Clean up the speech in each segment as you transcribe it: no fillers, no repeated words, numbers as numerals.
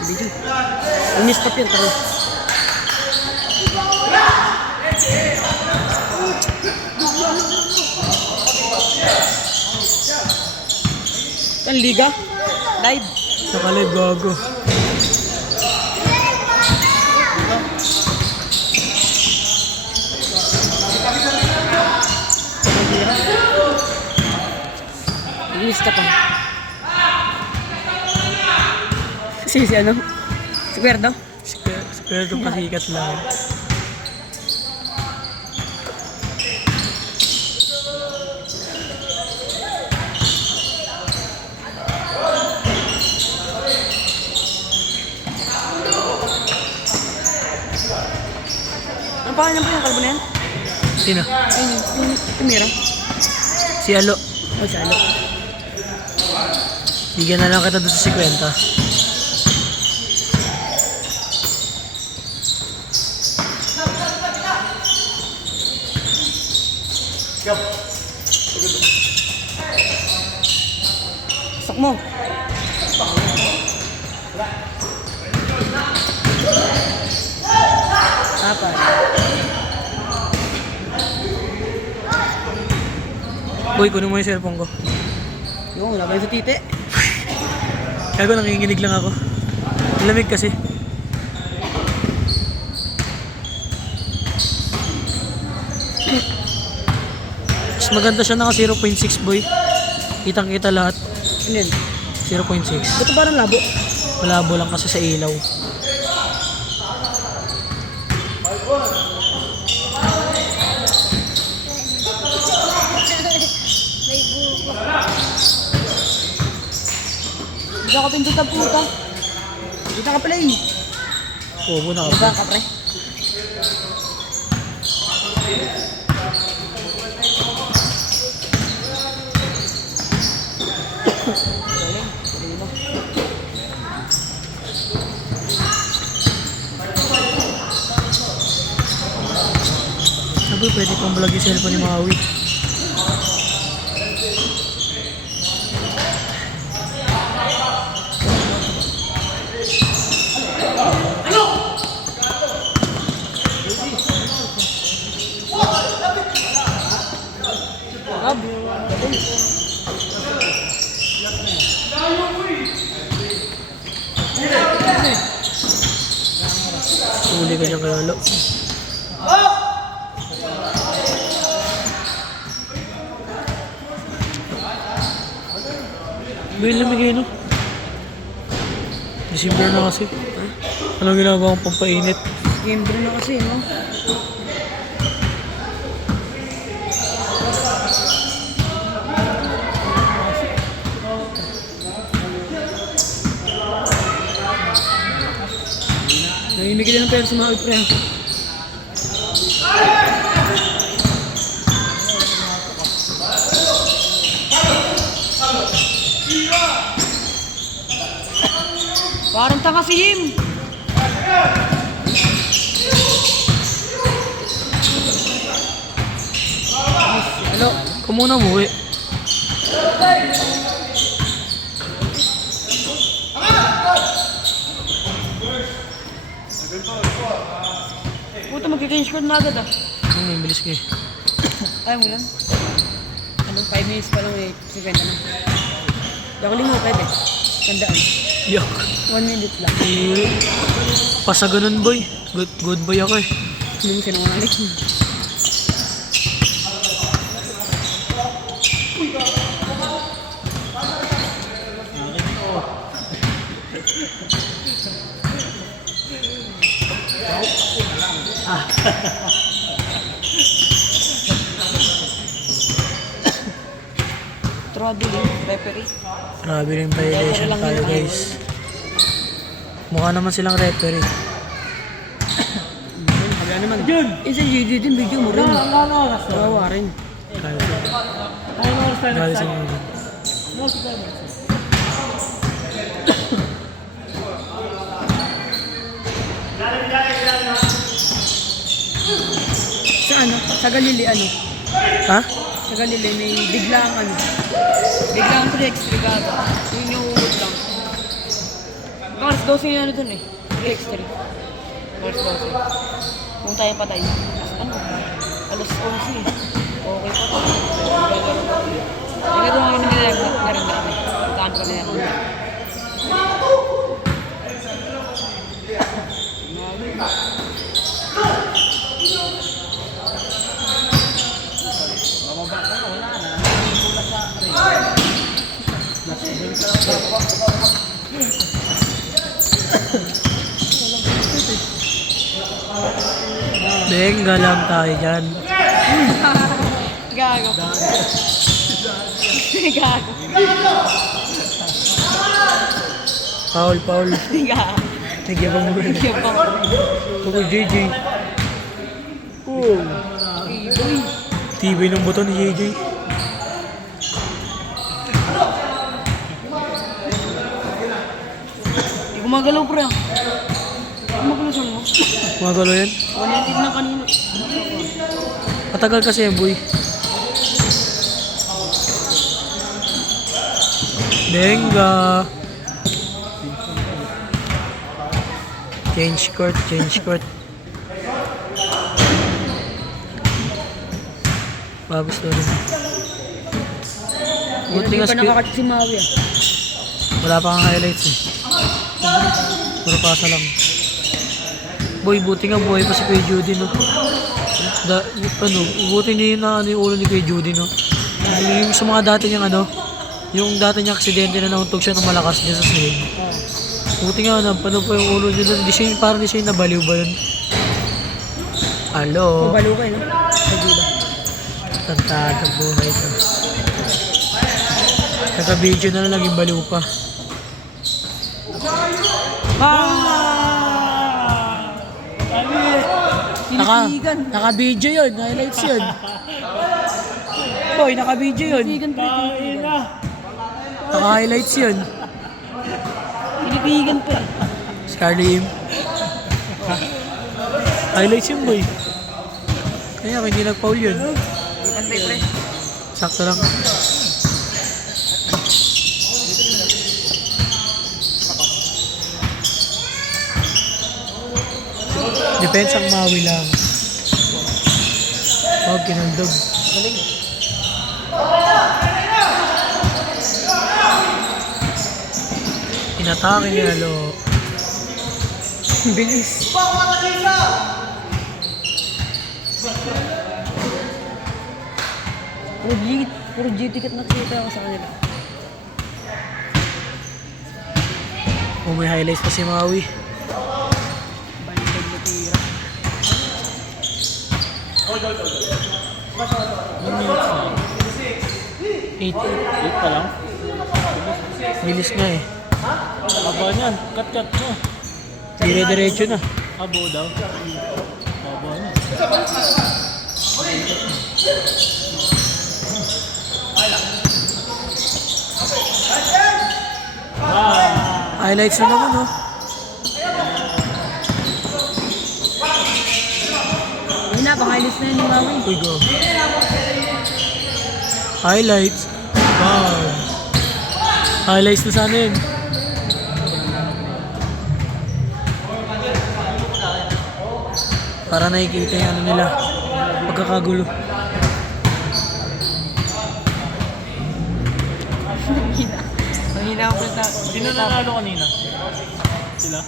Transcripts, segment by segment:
Video. Ini-stop yun, tara. Saan liga? Live. Naka-live, gago. Ini-stop pa. Si ano? Si Cuerdo? Pero itong pasikat lang. Ang pangalan po yung kalbo na yan? Sino? Ayun, yung tumira. Si Alo. O, si Alo. Bigyan na lang kita doon sa 50. Pasok mo. Apa? Boy, kunin mo yung cellphone ko. Yung, wala ba yung sa titi? Kaya nanginginig lang ako. Lamig kasi. Mas maganda siya naka 0.6 boy. Kitang kita lahat. Ano yun? 0.6. Ito parang labo. Malabo lang kasi sa ilaw. Hindi ako pindot ang puta. Kita ka pala yun. Oo, na Diba ka. ka pre? Sabi, pwede pang vlog yung cellphone ni Maui. Huli ka dyan kay Alo. May lamigay no? December na kasi. Anong ginagawa kong pampainit? Game brew na kasi, no? Nangimigil din ng pera sa mga pre. Parang tanga si Him. Ano? Kumuna mo eh. Puta, mag-change code na agad ah. May bilis ka eh. Ayaw mo lang. Anong 5 minutes pa lang eh, 50 na. Hindi ako lingo, pwede. Tandaan. Yuck. 1 minute lang. Pasa ganun boy. Good boy ako eh. Hindi mo sinungaling. Trado din, referee. Grabe rin violation tayo guys. Mukha naman silang referee. Wala naman. Yung sa GD din, video mo rin. Kawawa rin. Grabe sa mga. Sa ano? Sa Galili ano? Ha? Sa Galili may biglang ano? Biglang 3x regado. Yun yung uod lang. Bakit Alas 12 yung ano dun eh. X3. Alas 12. Kung tayo patay. Ano? Alas 11 eh. Okay pa to. Hindi ka doon kami nilalag na kami. Pagkaan pa nila kami. Benga lang tayo dyan. Gago. Gago. Paul. Gago. Nagyabang mo rin. Yung pa. Ito ko JJ. Oh. Iboy. TV ng buto ni JJ. Hindi gumagalaw pre ah. Gumagalaw saan mo? Magalo yan. 100 na kanina. Matagal kasi yan, boy. Benga. Change court. Babos na rin. Buti Hindi nga pa nakakati si Maui ah. wala pa kang highlights eh. Puro pasa lang. Boy, buti nga buhay pa si Kuya Judy, no? Buti niya yun na yung ulo ni Kuya Judy, no? Yung sa mga dati niyang yung dati niyang aksidente na nahuntog siya ng malakas niya sa sahig. Buti nga na, paano pa yung ulo niya doon? Parang di siya yung nabaliw ba yun? Hello? Balo ka eh no? Nagila. Tantado buhay ito. Naka-video na lang naging baliw pa. Naka-video yun, highlights yun. Boy, naka-video yun. Pinipigan pa rin. Naka-highlights yun. Pinipigan pa rin. Scarlim. Highlights yun, boy. Kaya hindi nag-foul yun. Pantay pre. Sakto lang. Depends ang Maui lang. Huwag kinaldog. Inatake ni Alo. Bilis. Puro G ticket nakikita ako sa kanila. Kung may highlights pa si Maui. Bandog na tira. 8 pa lang? Bilis nga eh. Aba niyan, cut mo. Dire-diretso na. Abo daw. Aba niyan. Highlights na naman, no? Ayun na, pang-highlights na yun ni Maui. We go. Highlights. Wow. Highlights na sana yun. Para nakikita yung ano nila. Pagkakagulo. Ang hina ako sa... Sino nanalo kanina? Sila?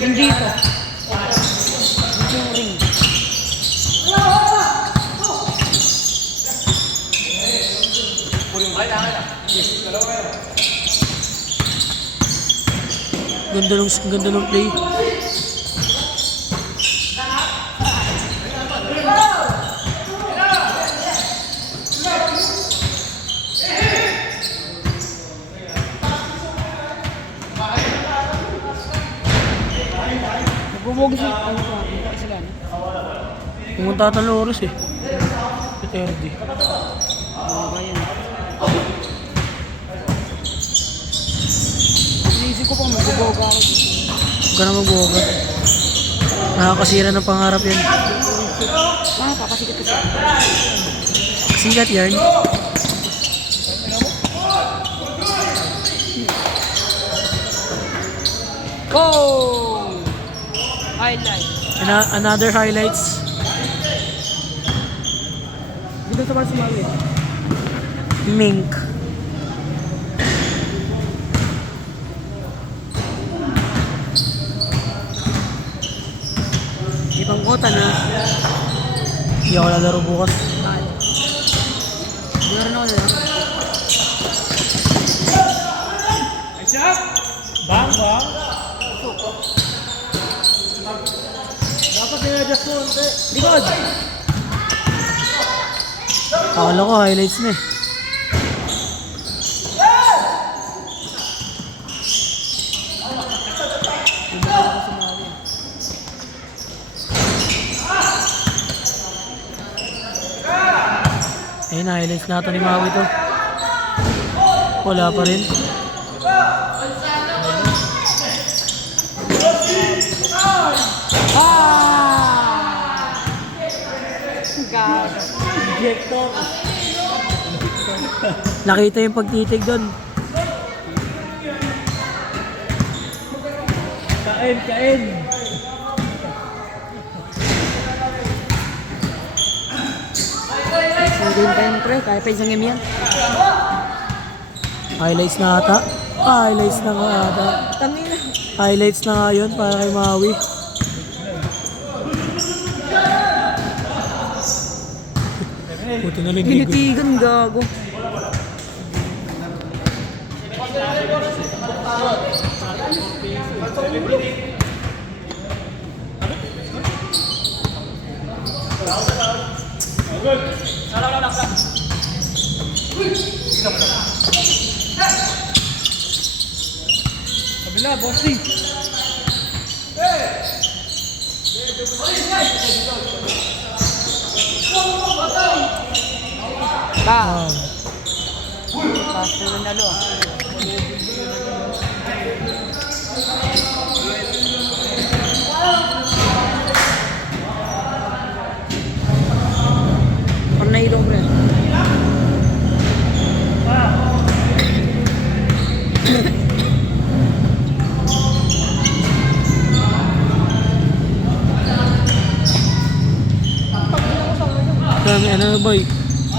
Yung dito. Dito yung ring. Ganda ng play. Nagbubuog siya. Ano pa? Hindi sila na. Pumunta talo oras eh. Sa TRD. Mga bayan. Inisip ko pa magbubuog ako dito. Huwag ka na magbuhoga. Nakakasira ng pangarap yan. Papasikat ka siya. Sikat yan. Oh! Highlight. Another highlights. Dito sa Mars Maui. Mink. Ibang kota na. Hindi ako lalaro bukas. Meron ako na. Bang, bang. Dapat dinadjust mo, hindi. Likod! Akala ko highlights na eh. Ayun, highlights natin ni Maui to. Wala pa rin. Gago. Ejector. Nakita yung pagtitig doon. Kain, kain. Isang game time pre, kaya pa isang game yan. Highlights na ata. Highlights na nga ata. Tangin na. Highlights na nga yun para kay Maui. Buti na rin. Ginitigan, gago. Kabila, bossing. Pa. Ah, Pasto na nalo. Tornado pre. Kami ano boy.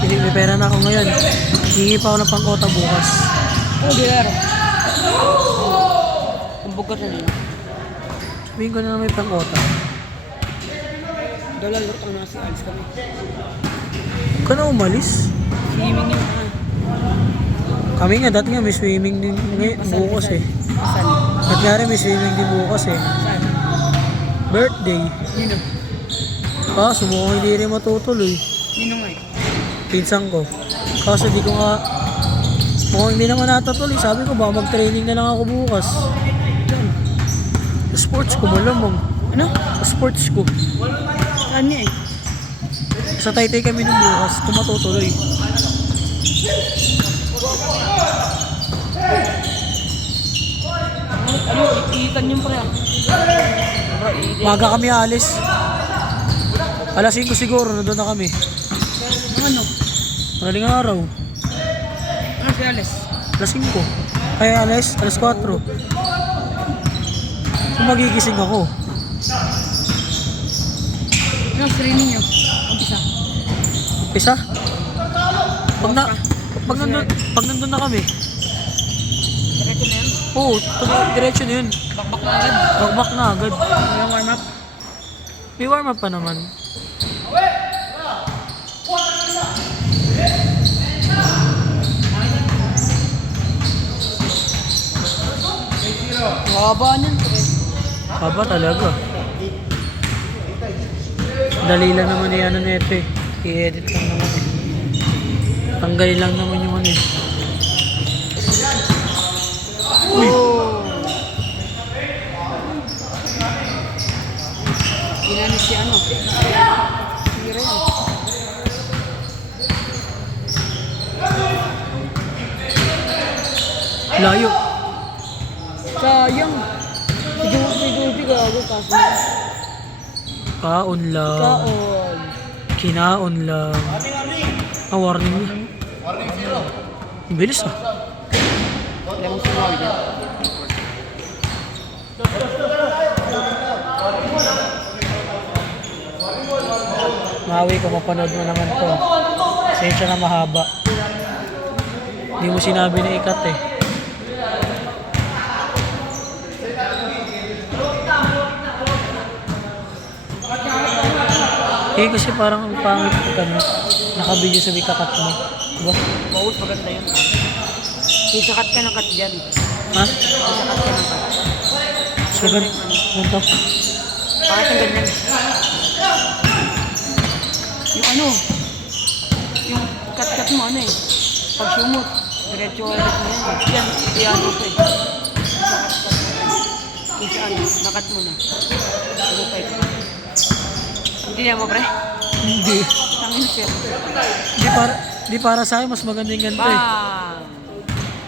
May pera na ako ngayon. Hingi pa ako ng pangkota bukas. Oh, dealer. Ang bugat na nila. Sabihin ko na may pangkota. Dala lutang na si Alice kami. Huwag ka na umalis. Swimming yung Kami nga, dati nga may swimming din bukas eh. Saan? At nga rin may swimming din bukas eh. Saan? Birthday. Nino? Kaso mukhang hindi rin matutuloy. Nino nga eh. Pinsan ko. Kaso di ko nga, mukhang hindi naman natutuloy. Sabi ko ba, mag-training na lang ako bukas. Sa sports ko malamang. Ano? Sa sports ko. Saan niya eh? Sa Taytay kami nung bukas, kung matutuloy. Ano? Iitan yung pre. Maga kami alis. Alas 5 siguro, nandun na kami. Ano? Madaling araw. Ano si Alice? Alas 5. Ay, alas 4. Kung magigising ako. Ano training niyo? Umpisa. Umpisa? Pag nandun na kami. Diretso na yan? Oo, diretso na yun. Bakbak na agad. Bagbak na agad. Walang warm up. May warm up pa naman. Haba niyan pre. Haba talaga. Dali lang naman yung ano neto eh. I-edit lang naman eh. Tanggalin lang naman yung ano eh. Uy! Ginano si ano? Tira yan. Layo. Sayang. Si Joby gago kaso. Kaon lang. Kaon. Kinaon lang. Ah, warning niya. Ang bilis ah. Alam mo sumawid yan. Maui ko, mapanood mo naman to. Sensya na mahaba. Hindi mo sinabi na ikat eh. Eh kasi parang ang pangit pag ano, nakabidyo sa kakat mo. Diba? Bawal, maganda yun. Isakat ka ng cut dyan. Ha? Isakat ka ng cut. So, ganito. Bakit ang ganyan? Yung ano, yung cut-cut mo ano eh. Pag sumot, diretso ulit mo yan eh. Yan, iano ko eh. Isa ano, nakat mo na. Lumupay ko. Hindi niya mo pre? Hindi. Tangin siya. Di para sa akin, mas maganda yung ganito eh. Bang!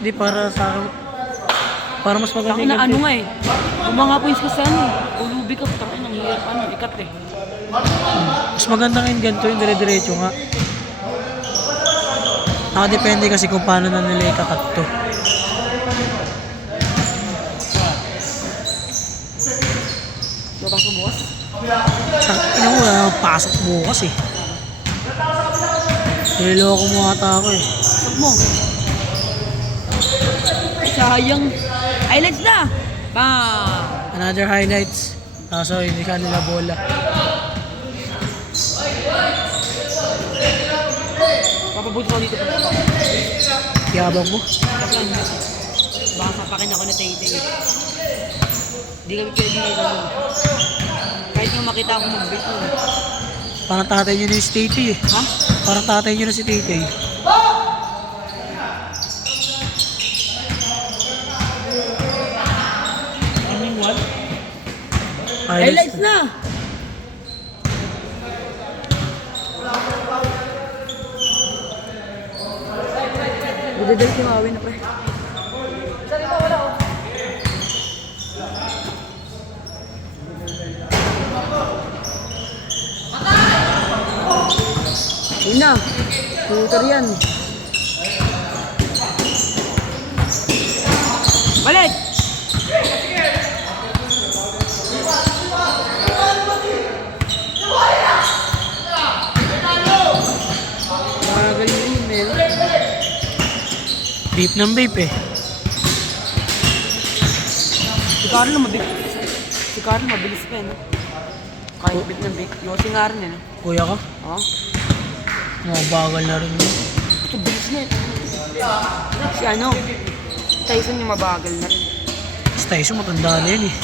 Di para sa akin. Para mas maganda Tangin yung na ganito. ano nga eh. Kung mga points ka sa ano eh. Ulubi ka, tangin ang hirap ano, ikat eh. Mas maganda nga yung ganito, yung dire-diretso nga. Nakadepende kasi kung paano na nila ikakat to. Bukas mo bukas? Ina mo, pasok bukas eh. Niloloko mo ata ako eh. Stop mo. Sayang. Highlights na! Bang! Another highlights. Kaso hindi ka nila bola. Papabuti ko dito. Yabang mo. Baka sapakin ako na tay-tay. Hindi kami pwede dito. Kahit yung makita ako mag-break mo. Parang tatay nyo na yung Tatey eh. Ha? Parang tatay nyo na si Tatey. Highlights na! Budadal si Maui na pre. Yun na. Shooter yan. Balik! Magaling rin, men. Deep ng vape eh. Si Carlo mabilis. Si Carlo mabilis pa eh, no? Kahit bit ng big. Yosi nga rin eh, no? Kuya ka? Oh? Mga bagal na rin yun. Ito, bilis na eh. Si ano? Tyson yung mabagal na rin. Si Tyson matanda na yun eh.